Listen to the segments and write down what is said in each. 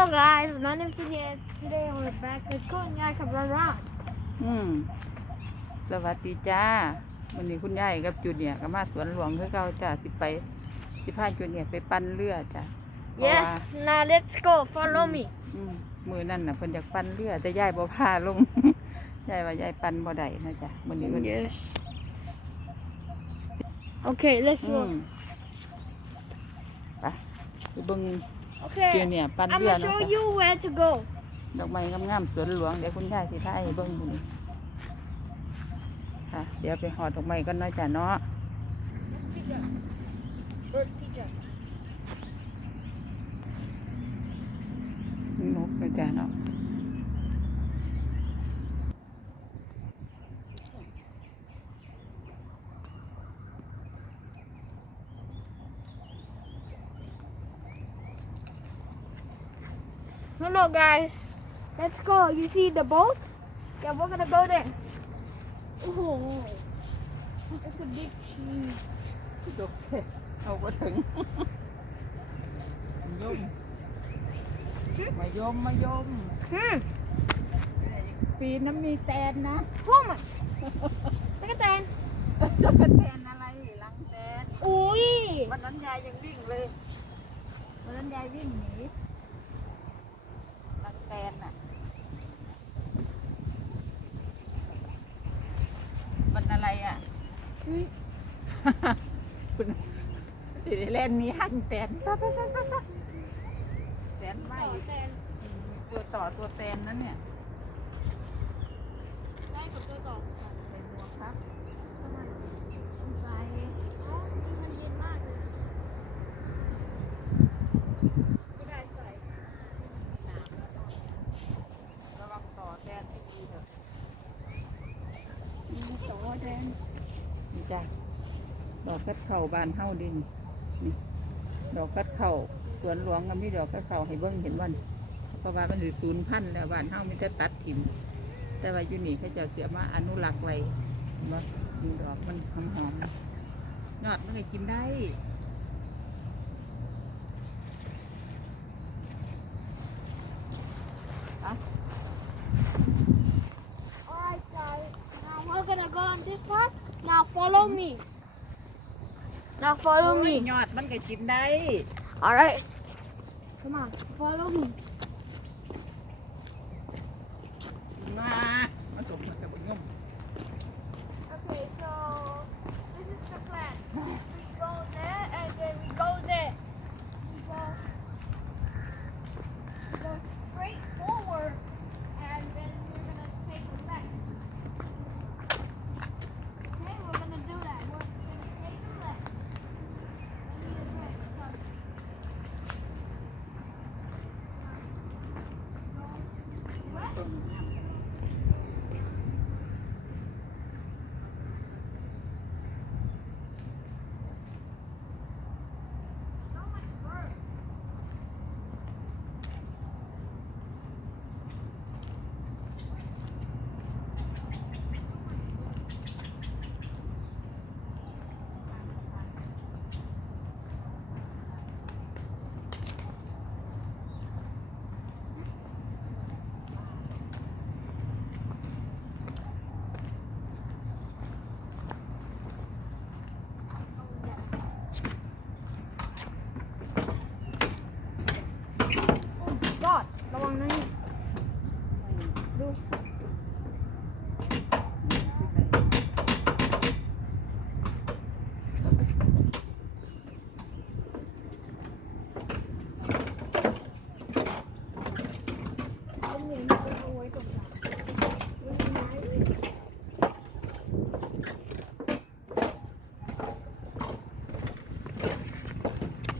Hello guys, my name is Juliet. Today we're back with Konya Cabrera. อืมสวัสดีจ้าวันนี้คุณยายกับจุดเนี่ยก็มาสวนหลวงคือเก่าจ้าสิไปสิพาจุดเนี่ยไปปั่นเรือจ้ะเพราะว่า Yes, now let's go. Follow me. อืมมือนั่นน่ะเพิ่นอยากปั่นเรือแต่ยายบ่พาลง ยายว่ายายปั่นบ่ได้นะจ้ะมื้อนี้เพิ่น Yes. Okay, let's อื go. มไปไปเบิ่ง Okay, เดี๋ยวเนี่ยปั่น I'm เรือ gonna เนาะ show จ้ะ you where to go. ดอกไม้งามๆสวนหลวงเดี๋ยวคุณยายสิพาให้เบิ่งมื้อนี้ค่ะ เดี๋ยวไปหอดดอกไม้กันเนาะจ้ะเนาะ Bird picture. นกนะจ้ะเนาะ Hello guys, let's go. You see the boats? Yeah, we're gonna go there. Oh, it's a big tree. ดกแค่เอาบ่ถึง ยมมายมมายม Hmm. ปีน้ำมีแตนนะ Oh my. Look at that. จะเป็นแตนอะไรลังแตน Ui. วันนั้นยายยังวิ่งเลยวันนั้นยายวิ่งหนี เล่นหนี้หันแตนปั๊บปั๊บปั๊บปั๊บปั๊บแตนไหม Oh, then. ตัวต่อตัวแตนนั้นเนี่ยได้กับตัวต่อเป็นหัวครับทำไมใส่อ๋อมันเย็นมากเลยไม่ได้ใส่ระวังต่อแตนให้ดีเถอะต่อแตนนี่จ้ะดอกกัดเข่าบานเฮาดิน นี่ดอกกัดเข่าสวนหลวงก็มีดอกกัดเข่าให้เบิ่งเห็นวันเพราะว่ามันสิศูนย์พันธุ์แล้วบ้านเฮามีแต่ตัดถิ่มแต่ว่าอยู่นี่เขาเจะเสียมาอนุรักษ์ไว้เห็นบ่ดูดอกมันหอมหอมๆยอดมันก็กินได้ Alright guys, now we're gonna go on this path. Now follow me. Now follow โอ้ย me. ยอดมันก็กินได้ Alright. Come on, follow me.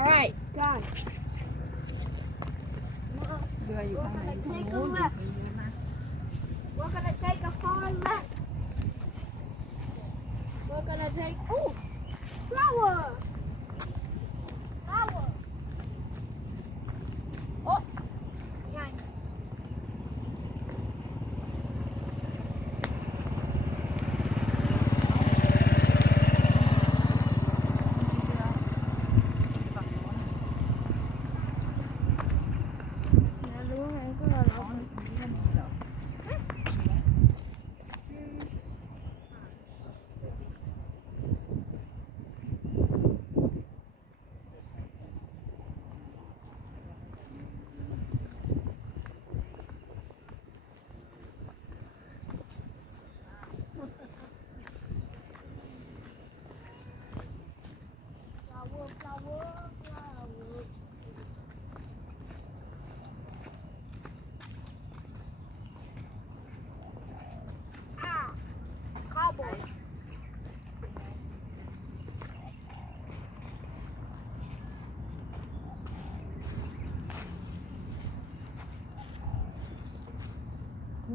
Alright, guys. Now เรืออยู่ข้างใน Take a left. we're gonna take a far left. We're gonna take oh flower. Flower.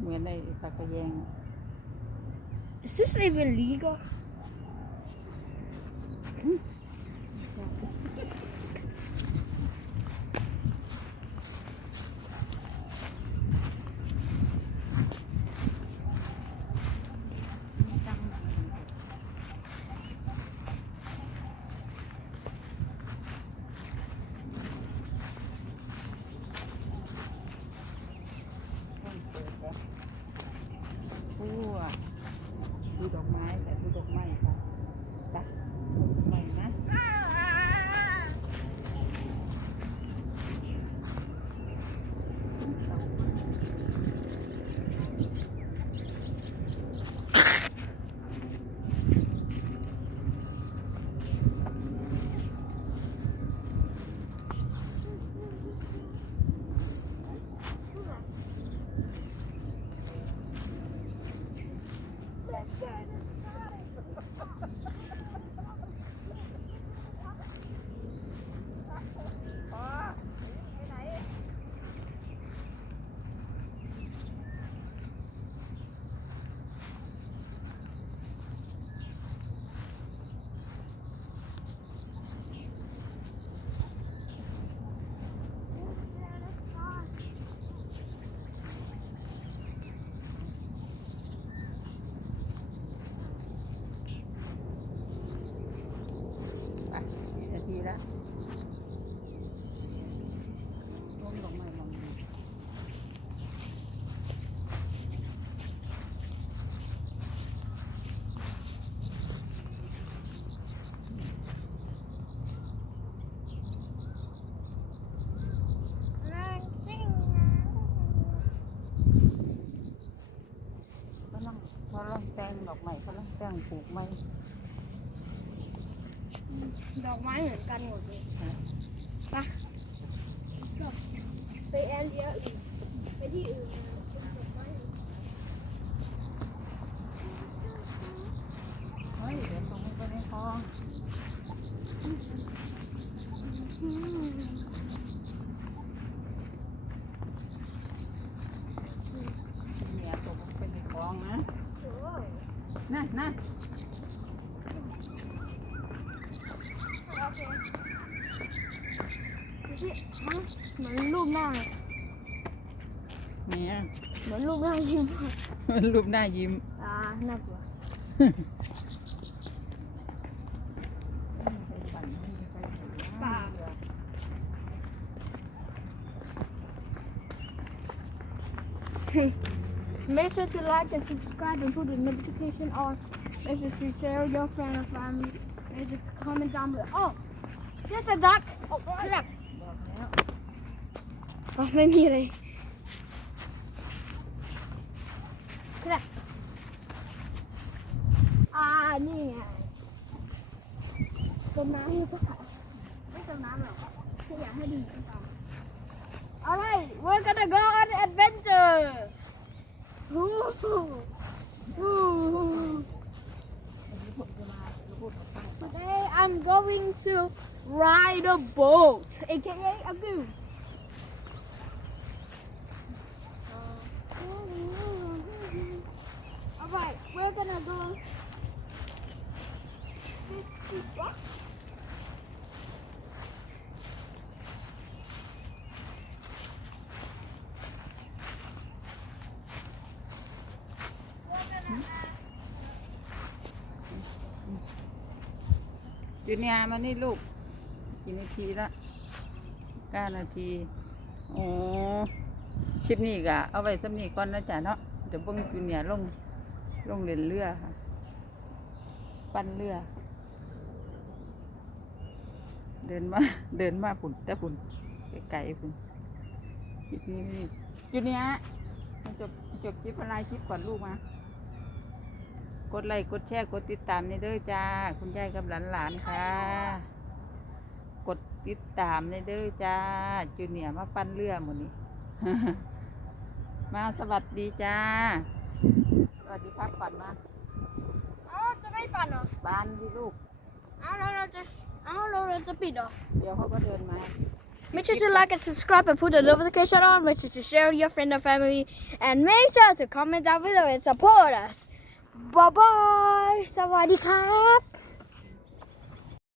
เหมือนในตะกะแยง Is this even legal? งแต่งดอกไม้กำลังแต่งปลูกไม้ดอกไม้เหมือนกันหมดเลยไปไปแอนเดียอื่นไปที่อื่นนะดอกไม้เฮ้ยเดินตรงนี้ไปในคลองเนี่ยตกลงไปในคลองนะ โอ้ นั่นนั่น โอเคดูสิฮะเหมือนรูปหน้า เนี่ยเหมือนรูปหน้ายิ้มรูปหน้ายิ้มอ่าน่ากลัวป่า Make sure to like and subscribe and put the notification on. Make sure to share your friend and family. Make sure to comment down below. Oh, there's a duck. Oh, crap. บอกแล้วอ๋อไม่มีเลย ครับอ่า นี่ไงจมน้ำหรือเปล่าไม่จมน้ำหรอกแค่อยากให้ดีกันต่อ Alright we're gonna go on an adventure Ooh. Ooh. Today I'm going to ride a boat aka a goose Gonna go. We're gonna จูเนียมานี่ลูกกี่นาทีละเก้านาทีโอ้คลิปนี้ก็เอาไว้สำนีก่อนนะจ๊ะเนาะเดี๋ยวเบิ่งจูเนียลง ลงเล่นเรือค่ะ ปั้นเรือ เดินมา เดินมาปุ่นแต่ปุ่นไกลๆปุ่นคลิปนี้นี่จูเนียร์มาจบจบคลิปอะไรคลิปก่อนลูกมากดไลค์กดแชร์กดติดตามในเด้อจ้า คุณยายกับหลานๆค่ะ กดติดตามในเด้อจ้า จูเนียร์มาปั้นเรือหมดนี้ มาสวัสดีจ้าส ปั่นมาอ้าวจะไม่ปั่นเหรอปั่นดิลูกอ้าวเราเราจะอ้าวเราเราจะปิดเหรอ เดี๋ยวเขาก็เดินมา Make sure to like and subscribe and put the notification on. Make sure to share with your friend and family. And make sure to comment down below and support us. Bye bye. สวัสดีครับ